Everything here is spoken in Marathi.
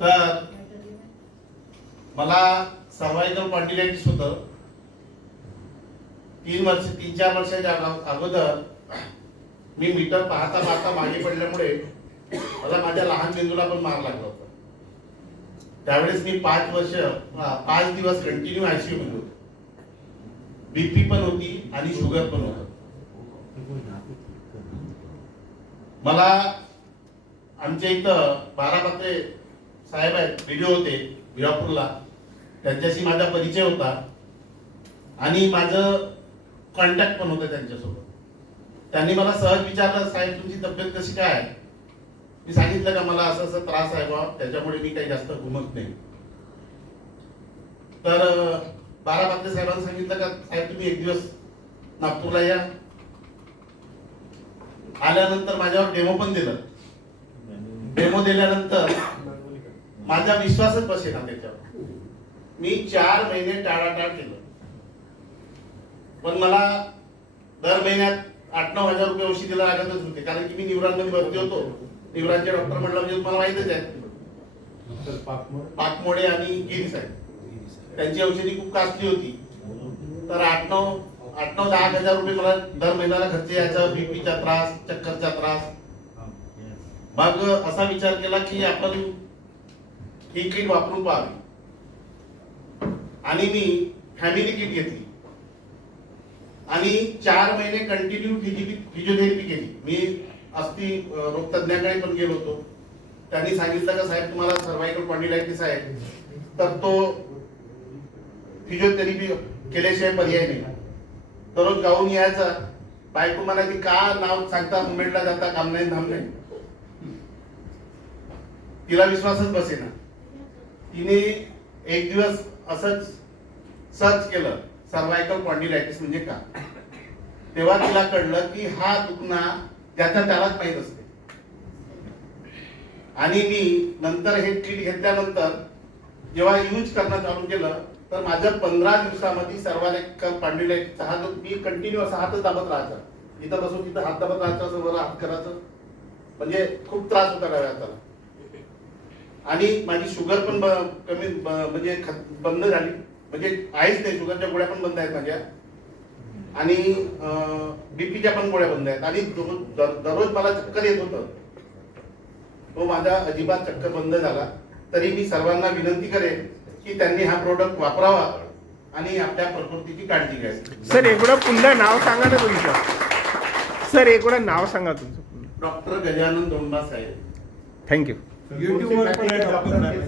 तर मला सर्वायकल स्पॉन्डिलायटिस होतं. 3-4 वर्षाच्या अगोदर मी मीटर पाहता पाहता मागे पडल्यामुळे मला माझ्या लहान मेंदूला पण मार लागला होता. त्यावेळेस मी 5 दिवस कंटिन्यू आयसीयू मध्ये होतो. बीपी पण होती आणि शुगर पण होतं. मला आमच्या इथं 12 पात्रे साहेब आहेत, व्हिडिओ होते विजापूरला, त्यांच्याशी माझा परिचय होता आणि माझं कॉन्टॅक्ट पण होतं त्यांच्यासोबत. त्यांनी मला सहज विचारलं, साहेब तुमची तब्येत कशी काय आहे? मी सांगितलं का मला असं असं त्रास आहे बा, त्याच्यामुळे मी काही जास्त घुमत नाही. तर 12 पात्रे साहेबांनी सांगितलं का साहेब तुम्ही एक दिवस नागपूरला या. आल्यानंतर माझ्यावर डेमो पण दिलं. डेमो दिल्यानंतर माझा विश्वासच बसेना त्याच्यावर. मी 4 महिने टाळाटाळ केलं, पण मला दर महिन्यात 8-9 हजार रुपये औषधीला लागतच होते, कारण की मी न्यूरॉनमध्ये भरती होतो. न्यूरॉनचे डॉक्टर म्हटलं म्हणजे तुम्हाला माहितच आहे, पाकमोडे आणि गिरीस आहे, त्यांची औषधी खूप कॉस्टली होती. तर 8-9-10 हजार रुपये मला दर महिन्याला खर्च यायचा. बीपीचा त्रास, चक्करचा त्रास. मग असा विचार केला की आपण ही किट वापरून पाहावी आणि मी फॅमिली किट घेतली आणि 4 महिने कंटिन्यू फिजिओथेरपी केली. मी अस्थि रोग तज्ञाकडे पण गेलो होतो. त्यांनी सांगितलं का साहेब तुम्हाला सर्वायकल स्पॉन्डिलायटिस आहे, तर तो फिजिओथेरपी केल्याशिवाय पर्याय नाही. दररोज गाऊन यायचा. बायको म्हणायची का नाव सांगता मुंबईला जाता, काम नाही धाम नाही. तिला विश्वासच बसेना. तिने एक दिवस असंच सर्च केलं सर्वायकल स्पॉन्डिलायटिस म्हणजे का. तेव्हा तिला कळलं की हा दुखणा ज्याचा त्यालाच माहीत असते. आणि मी नंतर हे किट घेतल्यानंतर जेव्हा यूज करणं चालू केलं तर माझं 15 दिवसामध्ये सर्वायकल स्पॉन्डिलायटिसचा हा जो मी कंटिन्यू असा हातच दाबत राहायचा, इथं बसून तिथं हात दाबत राहायचं, असं वर हात करायचं, म्हणजे खूप त्रास होता डाव्या हाताला. आणि माझी शुगर पण कमी म्हणजे बंद झाली, म्हणजे आहेच नाही. शुगरच्या गोळ्या पण बंद आहेत माझ्या आणि बीपीच्या पण गोळ्या बंद आहेत. आणि दररोज मला चक्कर येत होतं, तो माझा अजिबात चक्कर बंद झाला. तरी मी सर्वांना विनंती करेन की त्यांनी हा प्रोडक्ट वापरावा आणि आपल्या प्रकृतीची काळजी घ्यावी. सर एकदा पुन्हा नाव सांगा ना तुमचं. सर एकदा नाव सांगा तुमचं. डॉक्टर गजानन दोंडा साहेब. थँक्यू. YouTube वर पण आहे डॉक्टर.